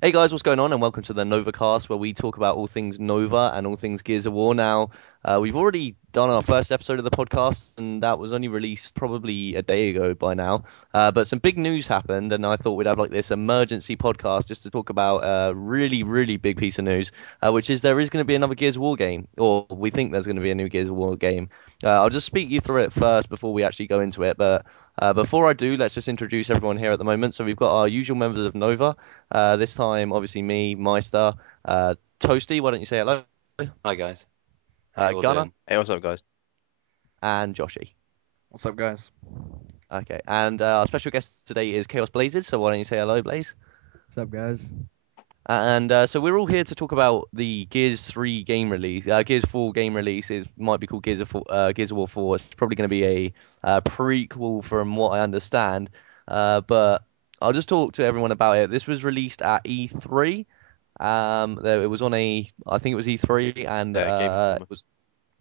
Hey guys, what's going on? And welcome to the NovaCast, where we talk about all things Nova and all things Gears of War. Now, we've already done our first episode of the podcast, and that was only released probably a day ago by now. But some big news happened, and I thought we'd have like this emergency podcast just to talk about a really, really big piece of news, which is there is going to be another Gears of War game, or we think there's going to be a new Gears of War game. I'll just speak you through it first before we actually go into it. But before I do, let's just introduce everyone here at the moment. So we've got our usual members of Nova. This time, obviously, me, Meister, Toasty, why don't you say hello? Hi guys, how you all Gunner, doing? Hey, what's up, guys? and Joshy. What's up, guys? Okay, and our special guest today is Chaos Blazes, so why don't you say hello, Blaze? What's up, guys? And so we're all here to talk about the Gears 3 game release, Gears 4 game release. It might be called Gears of War 4. It's probably going to be a prequel from what I understand. But I'll just talk to everyone about it. This was released at E3. It was on I think it was E3, and Game it Informer. was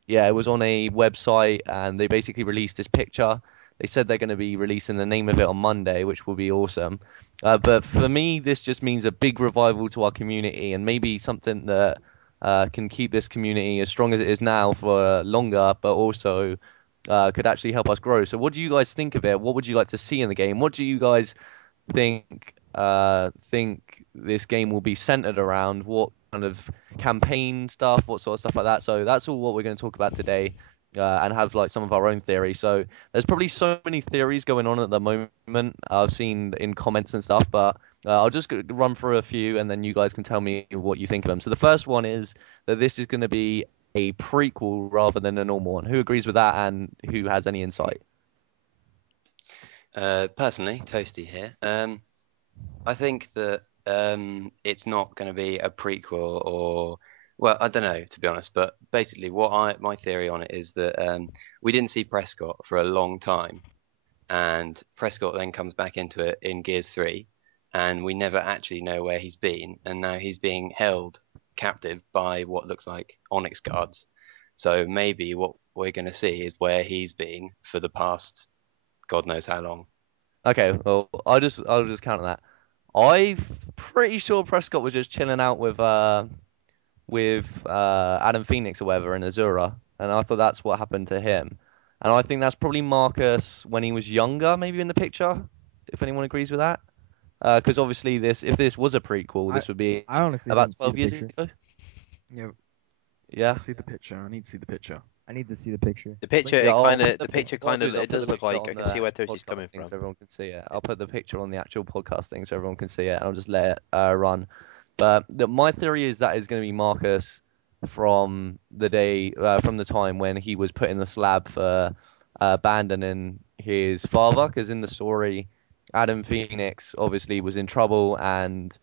yeah, it was on a website, and they basically released this picture. They said they're going to be releasing the name of it on Monday, which will be awesome. But for me, this just means a big revival to our community, and maybe something that can keep this community as strong as it is now for longer, but also could actually help us grow. So, what do you guys think of it? What would you like to see in the game? What do you guys think this game will be centered around? What kind of campaign stuff, what sort of stuff like that? So that's all what we're going to talk about today, and have like some of our own theories. So there's probably so many theories going on at the moment. I've seen in comments and stuff, but I'll just run through a few, and then you guys can tell me what you think of them. So the first one is that this is going to be a prequel rather than a normal one. Who agrees with that, and who has any insight? Personally, Toasty here. I think that it's not going to be a prequel or, well, I don't know to be honest. But basically, my theory on it is that we didn't see Prescott for a long time, and Prescott then comes back into it in Gears 3, and we never actually know where he's been, and now he's being held captive by what looks like Onyx guards. So maybe what we're going to see is where he's been for the past God knows how long. Okay, well, I'll just counter that. I'm pretty sure Prescott was just chilling out with Adam Phoenix or whatever in Azura, and I thought that's what happened to him. And I think that's probably Marcus when he was younger, maybe in the picture, if anyone agrees with that. Because obviously if this was a prequel, I this would be I honestly about didn't see 12 the years picture. ago. Yeah, Yeah. let's see the picture. I need to see the picture. I need to see the picture. The picture, Yeah, it I'll kind put of, the the pic. picture What I'll kind do of, is I'll it put the does look picture like on I can the see where actual Toshi's coming podcast thing so from. everyone can see it. I'll put the picture on the actual podcast thing so everyone can see it, and I'll just let it run. But my theory is that is going to be Marcus from the time when he was put in the slab for abandoning his father, because in the story, Adam Phoenix obviously was in trouble, and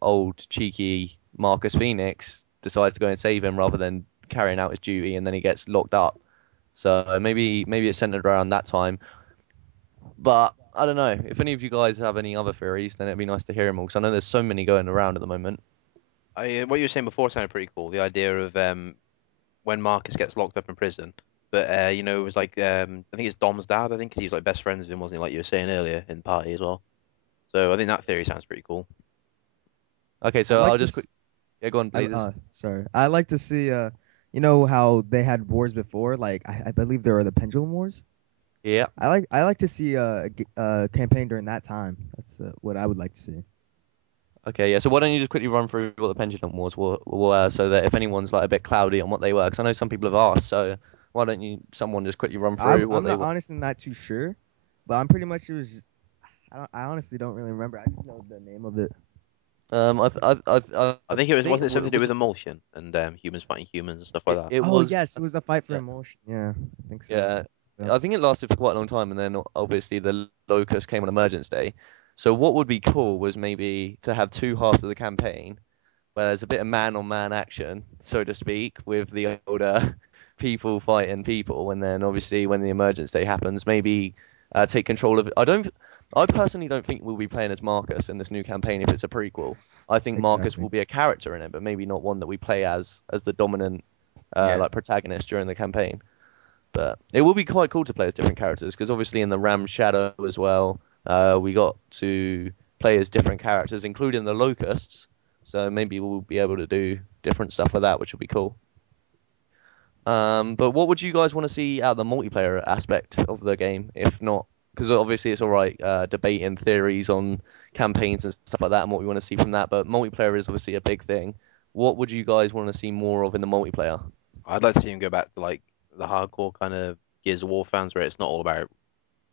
old cheeky Marcus Phoenix decides to go and save him rather than carrying out his duty, and then he gets locked up. So maybe it's centered around that time. But I don't know. If any of you guys have any other theories, then it'd be nice to hear them all. Because I know there's so many going around at the moment. What you were saying before sounded pretty cool. The idea of when Marcus gets locked up in prison, but it was like I think it's Dom's dad. I think 'cause he's like best friends with him, wasn't he? Like you were saying earlier in the party as well. So I think that theory sounds pretty cool. Okay, I'd so like I'll to. just quick. Yeah, go on, Blazers. Sorry. I like to see. You know how they had wars before? Like I believe there were the Pendulum Wars. Yeah. I like to see a campaign during that time. That's what I would like to see. Okay, yeah. So why don't you just quickly run through what the pendulum wars were, so that if anyone's like a bit cloudy on what they were, because I know some people have asked. So why don't someone just quickly run through what I'm they not were? honestly not too sure, but I'm pretty much it was. I honestly don't really remember. I just know the name of it. I think it was think wasn't it something to do was with emulsion and humans fighting humans and stuff like it, that. it Oh was yes, it was a fight for yeah. emotion. Yeah, I think so. Yeah, So, I think it lasted for quite a long time, and then obviously the Locust came on Emergence Day. So what would be cool was maybe to have two halves of the campaign, where there's a bit of man-on-man action, so to speak, with the older people fighting people, and then obviously when the Emergence Day happens, maybe take control of it. I personally don't think we'll be playing as Marcus in this new campaign if it's a prequel. I think Marcus exactly. will be a character in it, but maybe not one that we play as the dominant Yeah, like protagonist during the campaign. But it will be quite cool to play as different characters because obviously in the Ram Shadow as well, we got to play as different characters, including the locusts. So maybe we'll be able to do different stuff with that, which will be cool. But what would you guys want to see out of the multiplayer aspect of the game, if not? Because obviously it's all right debating theories on campaigns and stuff like that and what we want to see from that, but multiplayer is obviously a big thing. What would you guys want to see more of in the multiplayer? I'd like to see him go back to like the hardcore kind of Gears of War fans, where it's not all about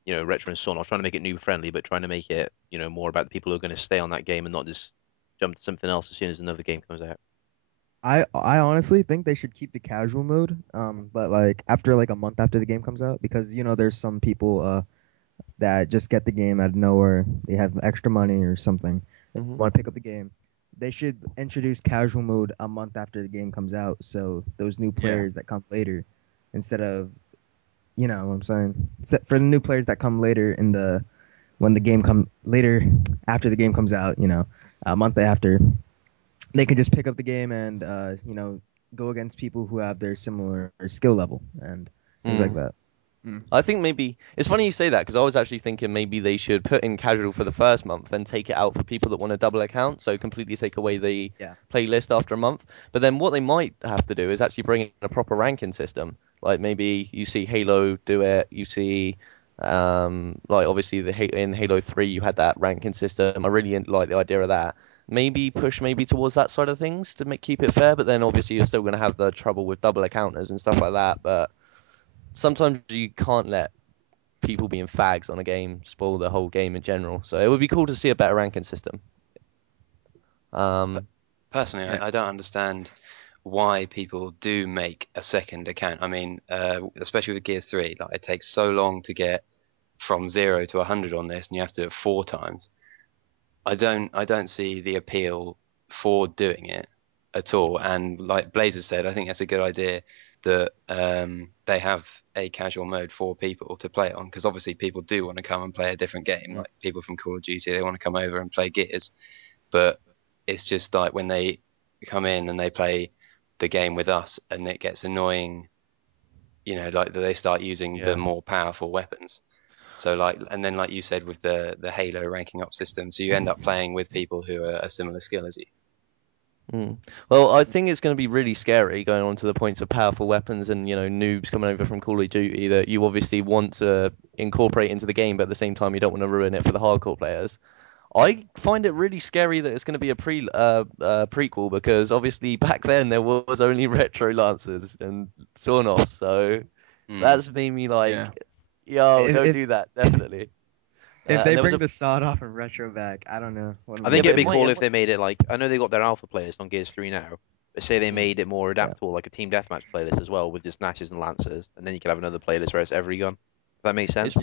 retro and so on. I was trying to make it noob friendly, but trying to make it more about the people who are going to stay on that game and not just jump to something else as soon as another game comes out. I honestly think they should keep the casual mode, but like after like a month after the game comes out, because there's some people that just get the game out of nowhere. They have extra money or something. They Hmm. want to pick up the game. They should introduce casual mode a month after the game comes out, so those new players that come later, instead of, you know what I'm saying, for the new players that come later when the game come later after the game comes out, a month after, they can just pick up the game and go against people who have their similar skill level and things like that. I think maybe it's funny you say that because I was actually thinking maybe they should put in casual for the first month and take it out for people that want a double account, so completely take away the Yeah. playlist after a month. But then what they might have to do is actually bring in a proper ranking system. Like maybe you see Halo do it, you see like obviously in Halo 3 you had that ranking system. I really like the idea of that. Maybe push maybe towards that side of things to keep it fair, but then obviously you're still going to have the trouble with double accounters and stuff like that. But sometimes you can't let people being fags on a game spoil the whole game in general. So it would be cool to see a better ranking system. Personally, Yeah. I don't understand why people do make a second account. I mean, especially with Gears 3, like it takes so long to get from 0 to 100 on this, and you have to do it 4 times. I don't see the appeal for doing it at all. And like Blazes said, I think that's a good idea that they have a casual mode for people to play on, because obviously people do want to come and play a different game. Like people from Call of Duty, they want to come over and play Gears, but it's just like when they come in and they play the game with us and it gets annoying, like they start using the Yeah. more powerful weapons. So like, and then like you said with the Halo ranking up system, so you end up playing with people who are a similar skill as you. Well, I think it's going to be really scary going on to the points of powerful weapons and noobs coming over from Call of Duty that you obviously want to incorporate into the game, but at the same time you don't want to ruin it for the hardcore players. I find it really scary that it's going to be a prequel because obviously back then there was only retro lancers and sawn-offs, so Mm. that's made me Yeah. like, yo, If don't if, do that, definitely. if And they there was bring a the sawed off and retro back, I don't know. What am I I yeah, think but it'd gonna be do? cool if they made it like, I know they got their alpha playlist on Gears 3 now, but say they made it more Yeah. adaptable, like a team deathmatch playlist as well with just Nashes and Lancers, and then you could have another playlist where it's every gun. Does that make sense?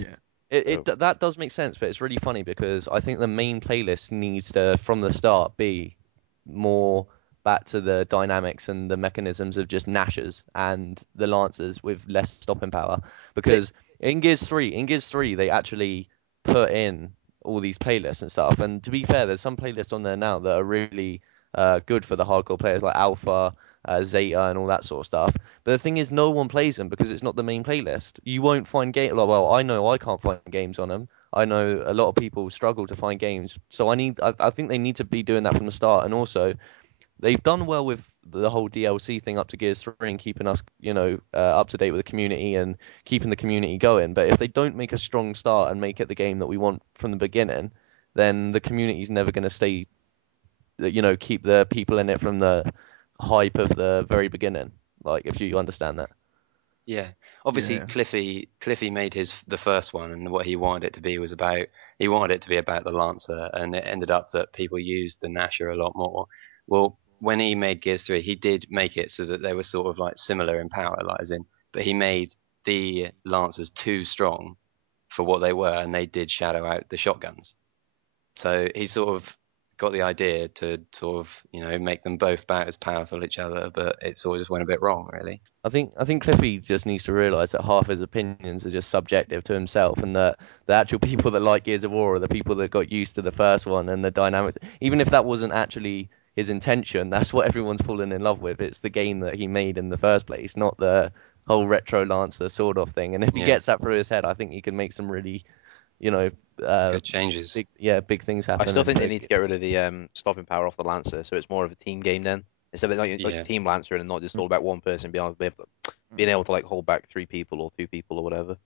it's Yeah. that does make sense, but it's really funny because I think the main playlist needs to, from the start, be more back to the dynamics and the mechanisms of just Nashers and the Lancers with less stopping power. Because in Gears 3, they actually put in all these playlists and stuff. And to be fair, there's some playlists on there now that are really good for the hardcore players, like Alpha, Zeta, and all that sort of stuff. But the thing is, no one plays them because it's not the main playlist. You won't find game. Well, I know I can't find games on them. I know a lot of people struggle to find games, so I think they need to be doing that from the start. And also, they've done well with the whole DLC thing up to Gears 3 and keeping us, up to date with the community and keeping the community going. But if they don't make a strong start and make it the game that we want from the beginning, then the community's never going to stay, keep the people in it from the hype of the very beginning. Like, if you understand that. Yeah, obviously Yeah. Cliffy made the first one, and what he wanted it to be was about he wanted it to be about the Lancer, and it ended up that people used the Nasher a lot more. Well, when he made Gears 3, he did make it so that they were sort of like similar in power, like as in, but he made the Lancers too strong for what they were, and they did shadow out the shotguns. So he sort of got the idea to sort of make them both about as powerful as each other, but it sort of just went a bit wrong, really. I think Cliffy just needs to realise that half his opinions are just subjective to himself, and that the actual people that like Gears of War are the people that got used to the first one and the dynamics. Even if that wasn't actually his intention, that's what everyone's fallen in love with. It's the game that he made in the first place, not the whole retro Lancer sword off thing. And if he Yeah. gets that through his head, I think he can make some really, you know, Good changes. big things I happen. still and think they it need to gets- get rid of the stopping power off the Lancer, so it's more of a team game then. Instead of like Yeah. team Lancer and not just all about one person being able to like hold back 3 people or 2 people or whatever.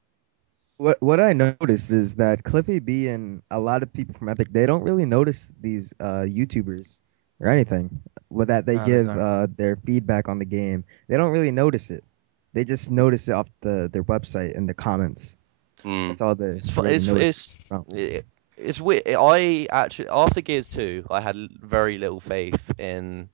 What I noticed is that Cliffy B and a lot of people from Epic, they don't really notice these YouTubers or anything. With that, they No, they give don't. their feedback on the game. They don't really notice it. They just notice it off their website and the comments. Mm. That's all they It's fu- really it's notice. it's weird. I actually after Gears 2, I had very little faith in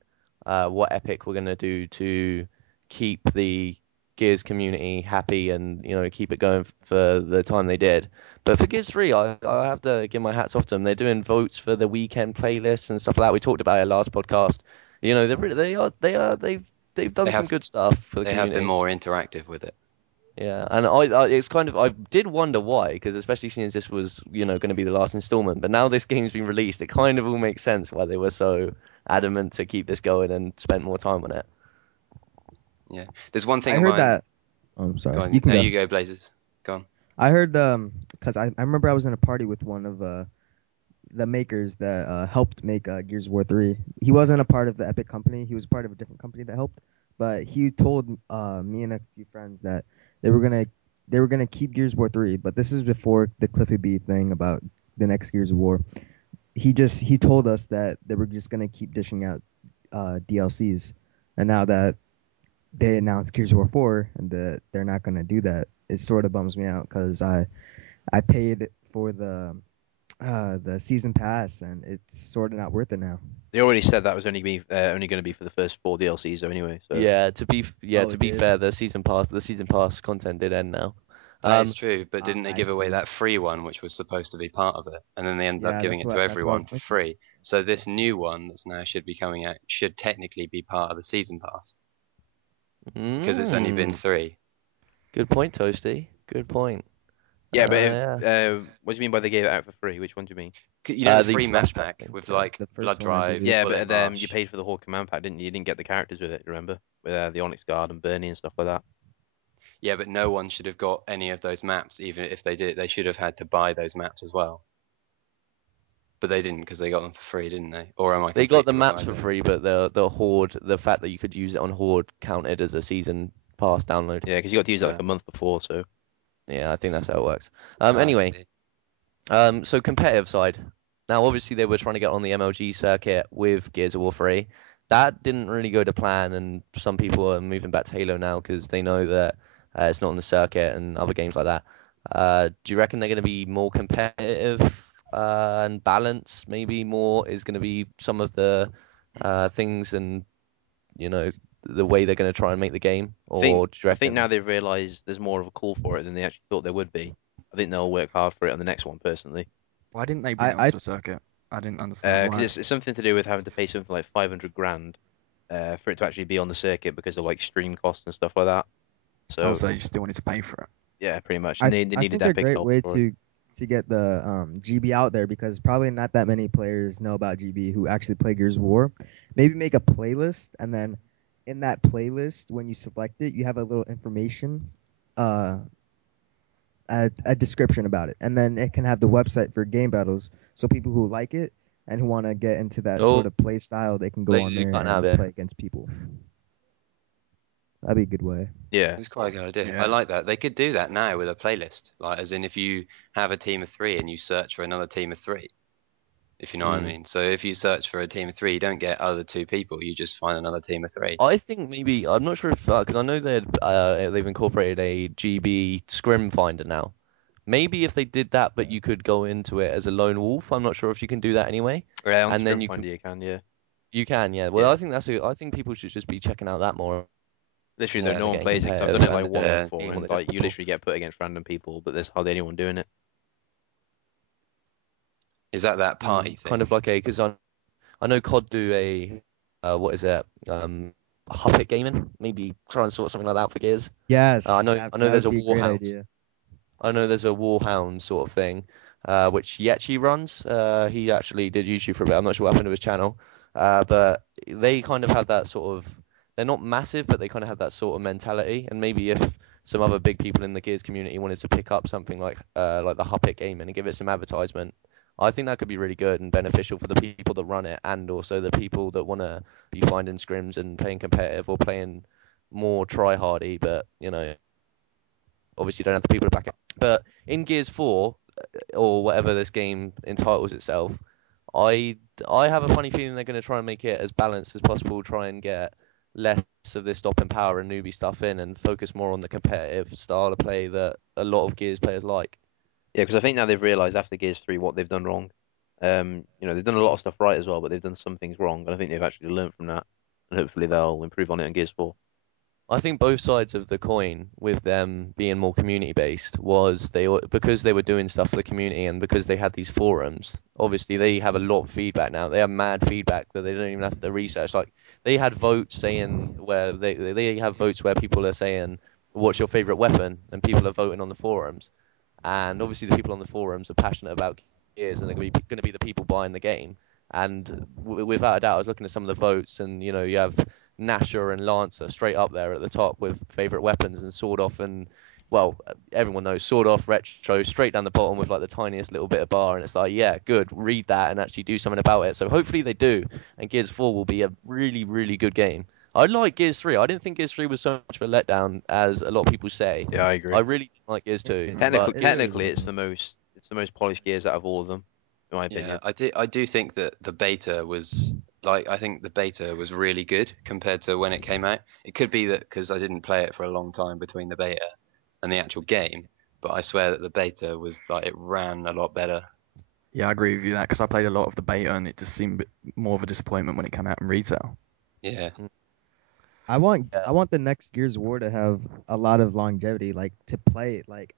what Epic were gonna do to keep the Gears community happy and keep it going for the time they did. But for Gears 3, I have to give my hats off to them. They're doing votes for the weekend playlists and stuff like that. We talked about it last podcast. They've done They some have good stuff for the they have been community. more interactive with it. Yeah, and it's kind of I did wonder why, because especially since this was going to be the last installment, but now this game's been released, it kind of all makes sense why they were so adamant to keep this going and spend more time on it. Yeah. There's one thing I of heard mine. that. Oh, I'm sorry. Go on. You can No, go. you go, Blazes. Go on. I heard because I remember I was in a party with one of the makers that helped make Gears of War 3. He wasn't a part of the Epic company. He was part of a different company that helped. But he told me and a few friends that they were gonna keep Gears of War 3. But this is before the Cliffy B thing about the next Gears of War. He told us that they were just gonna keep dishing out DLCs. And now that they announced Gears of War 4 and that they're not gonna do that, it sort of bums me out because I paid for the season pass, and it's sort of not worth it now. They already said that was only going to be for the first 4 DLCs though anyway. So Yeah, Oh, to it be did? fair, the season pass content did end now. That is true, but didn't they I give away see. that free one, which was supposed to be part of it, and then they ended up Yeah, giving it to that's what I everyone was for thinking. free. So this new one that's now should be coming out should technically be part of the season pass because it's only been 3. Good point, Toasty. Good point. yeah, but Yeah. what do you mean by they gave it out for free? Which one do you mean? You know the The free map flashback pack thing, with yeah. like The Blood first one I Drive, did. Yeah, Bullet but you Rush. paid for the whole command pack, didn't you? You didn't get the characters with it. Remember, with the Onyx Guard and Bernie and stuff like that. Yeah, but no one should have got any of those maps. Even if they did, they should have had to buy those maps as well. But they didn't because they got them for free, didn't they? Or am I They got the completely wrong? maps I for don't know. free, but the Horde, the fact that you could use it on Horde counted as a season pass download. Yeah, because you got to use it like Yeah. a month before. So Yeah, I think that's how it works. I Anyway, see. so competitive side. Now, obviously, they were trying to get on the MLG circuit with Gears of War 3. That didn't really go to plan, and some people are moving back to Halo now because they know that it's not on the circuit and other games like that. Do you reckon they're going to be more competitive and balanced? Maybe more is going to be some of the things and, the way they're going to try and make the game? Or do you I think reckon? now they've realised there's more of a call for it than they actually thought there would be. I think they'll work hard for it on the next one, personally. Why didn't they bring it I onto the circuit? I didn't understand why. Because it's something to do with having to pay something like 500 grand for it to actually be on the circuit because of like stream costs and stuff like that. So Also, you still wanted to pay for it. yeah, pretty much. I And they I needed think they're a Epic great help way for it. to get the GB out there because probably not that many players know about GB who actually play Gears of War. Maybe make a playlist, and then in that playlist, when you select it, you have a little information, uh, a description about it, and then it can have the website for game battles, so people who like it and who want to get into that sort Oh, of play style, they can go Blazes, on you there can't have and it. play against people. That'd be a good way. Yeah. It's quite a good idea. I Yeah. like that. They could do that now with a playlist, like as in if you have a team of 3 and you search for another team of 3, if you know what I Mm. mean. So if you search for a team of 3, you don't get other 2 people. You just find another team of 3. I think maybe I'm not sure if because I know they've incorporated a GB scrim finder now. Maybe if they did that, but you could go into it as a lone wolf. I'm not sure if you can do that anyway. Yeah, on And then Scrimfinder you can, yeah. you can, yeah. Well, Yeah. I think people should just be checking out that more. Literally, Yeah. no one Getting plays it 'cause I've done it like competitive once and, before, seeing and what they like you do. literally get put against random people, but there's hardly anyone doing it. Is that party thing? Kind of like because I know COD do what is it Huppet gaming. Maybe try and sort something like that for Gears. Yes, I know that there's a would be a great Warhounds. idea. I know there's a Warhound sort of thing, which Yechi runs. He actually did YouTube for a bit. I'm not sure what happened to his channel, but they kind of have that sort of. They're not massive, but they kind of have that sort of mentality. And maybe if some other big people in the Gears community wanted to pick up something like the Huppet gaming and give it some advertisement, I think that could be really good and beneficial for the people that run it and also the people that want to be finding scrims and playing competitive or playing more try-hardy, but obviously you don't have the people to back it. But in Gears 4, or whatever this game entitles itself, I have a funny feeling they're going to try and make it as balanced as possible, try and get less of this stop and power and newbie stuff in and focus more on the competitive style of play that a lot of Gears players like. Yeah, because I think now they've realised after Gears 3 what they've done wrong. They've done a lot of stuff right as well, but they've done some things wrong, and I think they've actually learned from that, and hopefully they'll improve on it in Gears 4. I think both sides of the coin with them being more community based was because they were doing stuff for the community and because they had these forums. Obviously, they have a lot of feedback now. They have mad feedback that they don't even have to research. Like they had votes saying where they have votes where people are saying, "What's your favorite weapon?" and people are voting on the forums. And obviously, the people on the forums are passionate about Gears and they're going to be the people buying the game. And without a doubt, I was looking at some of the votes, and you have Nasher and Lancer straight up there at the top with favorite weapons, and Sword Off and well, everyone knows Sword Off, Retro straight down the bottom with like the tiniest little bit of bar, and it's like, yeah, good, read that and actually do something about it. So hopefully they do, and Gears 4 will be a really, really good game. I like Gears 3. I didn't think Gears 3 was so much of a letdown as a lot of people say. Yeah, I agree. I really like Gears 2. Technically, it's the most polished Gears out of all of them, in my opinion. Yeah, I do think that the beta was I think the beta was really good compared to when it came out. It could be that because I didn't play it for a long time between the beta and the actual game, but I swear that the beta was it ran a lot better. Yeah, I agree with you that because I played a lot of the beta and it just seemed more of a disappointment when it came out in retail. Yeah. I want the next Gears of War to have a lot of longevity, like to play it like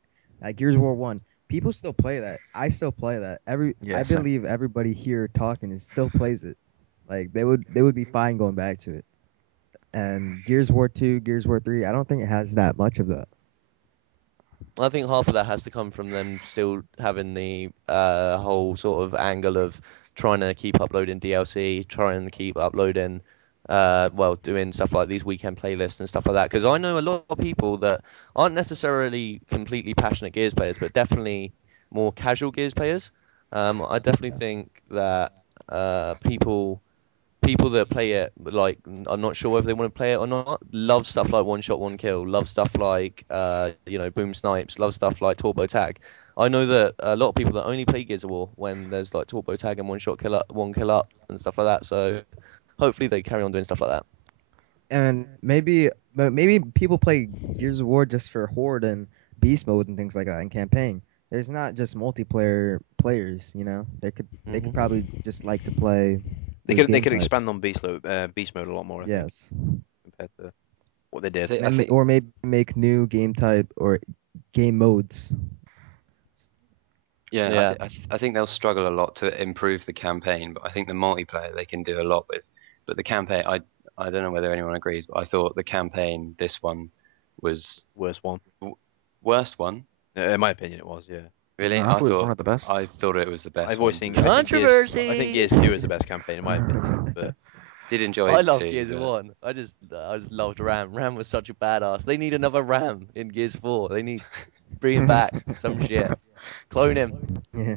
Gears of War 1. People still play that. I still play that. I believe everybody here talking still plays it. Like they would be fine going back to it. And Gears of War 2, Gears of War 3, I don't think it has that much of that. I think half of that has to come from them still having the whole sort of angle of trying to keep uploading DLC, trying to keep uploading, doing stuff like these weekend playlists and stuff like that. Because I know a lot of people that aren't necessarily completely passionate Gears players, but definitely more casual Gears players. I definitely think that people that play it, like, I'm not sure whether they want to play it or not, love stuff like One Shot, One Kill, love stuff like, Boom Snipes, love stuff like Turbo Tag. I know that a lot of people that only play Gears of War when there's like Turbo Tag and One Shot Kill Up, One Kill Up and stuff like that. So hopefully they carry on doing stuff like that. And maybe people play Gears of War just for Horde and Beast Mode and things like that in campaign. There's not just multiplayer players, They could probably just like to play. They could expand on Beast Mode a lot more. I think, compared to what they did. Or maybe make new game type or game modes. Yeah. I think they'll struggle a lot to improve the campaign, but I think the multiplayer they can do a lot with. But the campaign, I don't know whether anyone agrees, but I thought the campaign, this one, was worst one. Worst one? In my opinion, it was. Yeah. Really? I thought it was one of the best. I thought it was the best. I've always seen controversy. I think Gears 2 is the best campaign in my opinion. But did enjoy it I love too, Gears but... 1. I just loved Ram. Ram was such a badass. They need another Ram in Gears 4. They need bring him back. Some shit. Clone him. Yeah.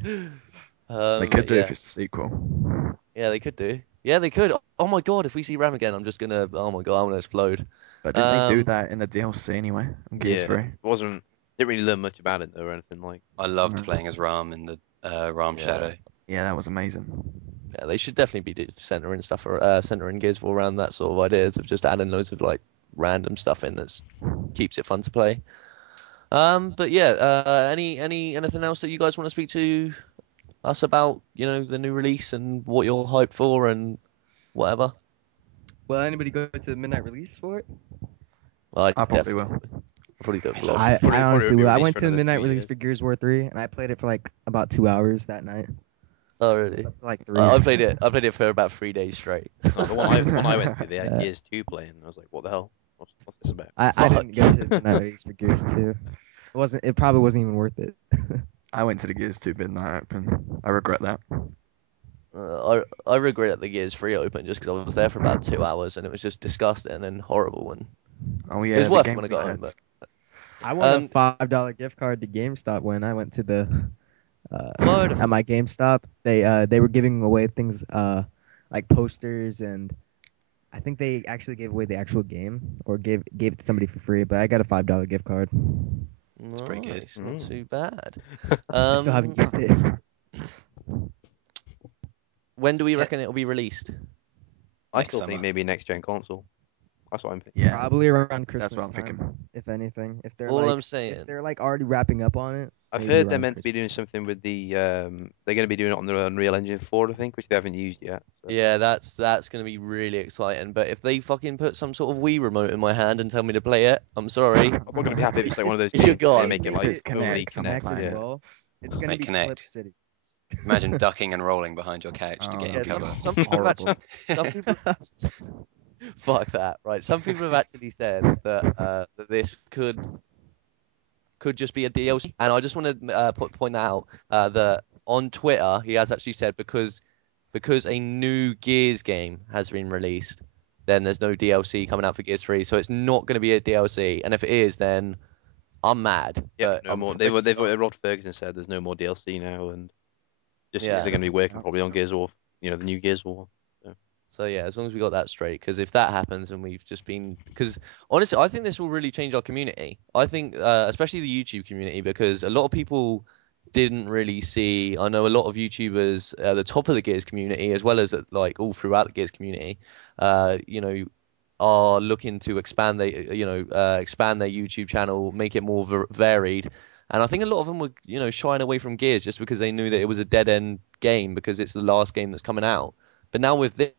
They could do if it's a sequel. Yeah, they could do. Yeah, they could. Oh my god, if we see Ram again, I'm just gonna. Oh my god, I'm gonna explode. But didn't they do that in the DLC anyway? On Gears 3? Didn't really learn much about it though, or anything like. I loved playing as Ram in the Ram Shadow. Yeah, that was amazing. Yeah, they should definitely be centering stuff or centering Gears 4 around that sort of ideas of just adding loads of like random stuff in that keeps it fun to play. But yeah, anything else that you guys want to speak to us about? The new release and what you're hyped for and whatever. Will anybody go to the midnight release for it? I probably will. I'll probably do a vlog. I honestly will. I went to the midnight release release for Gears of War 3, and I played it for like about 2 hours that night. Oh really? Like 3. I played it for about 3 days straight. The one I went to, they had Gears 2 playing. I was like, what the hell? What's this about? I didn't go to the midnight release for Gears 2. It probably wasn't even worth it. I went to the Gears 2 midnight open. I regret that. I regret the Gears 3 open just because I was there for about 2 hours and it was just disgusting and horrible and Oh yeah, it was worth it when I got home. But... I won a Um, $5 gift card to GameStop when I went to the Word. at my GameStop. They were giving away things like posters, and I think they actually gave away the actual game or gave it to somebody for free. But I got a $5 gift card. It's pretty good. Nice, not too bad. I still haven't used it. When do we Yeah. reckon it'll be released? I Next still summer. think maybe next gen console. That's what I'm thinking. Yeah. Probably around Christmas what I'm time, thinking. if anything. If they're All like I'm saying. if they're like already wrapping up on it. I've maybe heard they're around meant to be doing Christmas. something with the they're going to be doing it on the Unreal Engine 4, I think, which they haven't used yet. So. Yeah, that's going to be really exciting. But if they fucking put some sort of Wii remote in my hand and tell me to play it, I'm sorry. I'm not going to be happy if it's like one of those You're games where they gone. make it If like it's only Kinect, Kinect. Connect as Yeah. well, it's gonna Make be Connect. Clip City. Imagine ducking and rolling behind your couch to Oh, get Yeah, in that'd be cover. some people have horrible. actually, some people, fuck that, right? Some people have actually said that that this could just be a DLC, and I just want to point that out that on Twitter he has actually said because a new Gears game has been released, then there's no DLC coming out for Gears 3, so it's not going to be a DLC, and if it is, then I'm mad. Yeah, But no I'm more. pretty Rod Ferguson said there's no more DLC now, and just Yeah. they're going to be working That's probably on not- Gears of War, the new Gears of War. So yeah, as long as we got that straight, because if that happens and we've just been, because honestly, I think this will really change our community. I think, especially the YouTube community, because a lot of people didn't really see. I know a lot of YouTubers at the top of the Gears community, as well as like all throughout the Gears community, you know, are looking to expand expand their YouTube channel, make it more varied. And I think a lot of them were, shying away from Gears just because they knew that it was a dead end game because it's the last game that's coming out. But now with this,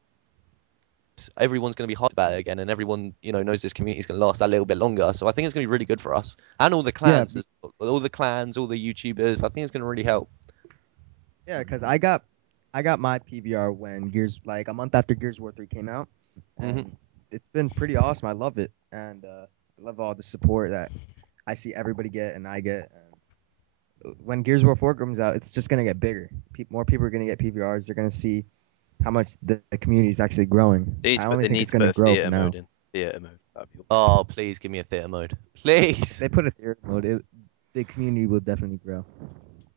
everyone's going to be hyped about it again, and everyone knows this community is going to last a little bit longer. So I think it's going to be really good for us and all the Yeah, clans, all the clans, all the YouTubers. I think it's going to really help. Yeah, because I got my PVR when Gears like a month after Gears War 3 came out, and it's been pretty awesome. I love it, and I love all the support that I see everybody get and I get. And when Gears War 4 comes out, it's just gonna get bigger. More people are gonna get PVRs. They're gonna see how much the community is actually growing. I only They think need it's to gonna put a grow theater from now. mode in. Theater mode. That'd be Oh, please give me a theater mode, If please. they put a theater mode, the community will definitely grow.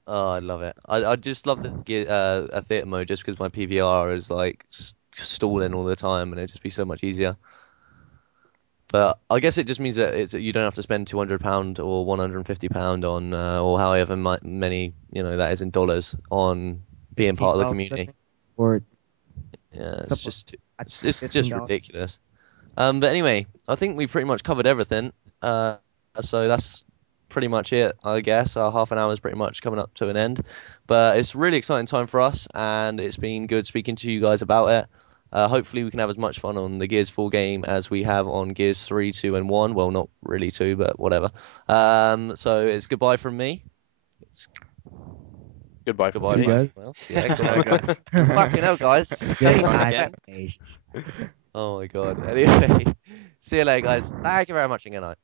Oh, I love it. I just love a theater mode just because my PVR is like stalling all the time, and it'd just be so much easier. But I guess it just means that you don't have to spend £200 or £150 on or however many that is in dollars on being part of the $15, I community. think, or Yeah, it's something. just I it's, think it's just $15. ridiculous. But anyway, I think we pretty much covered everything. So that's pretty much it, I guess. Our half an hour is pretty much coming up to an end. But it's a really exciting time for us, and it's been good speaking to you guys about it. Hopefully, we can have as much fun on the Gears 4 game as we have on Gears 3, 2, and 1. Well, not really 2, but whatever. So it's goodbye from me. It's goodbye from goodbye See you from me. guys. well, Yeah, goodbye, guys. fucking hell, guys. Goodbye Jesus. again. Oh my God. Anyway, see you later, guys. Thank you very much, and good night.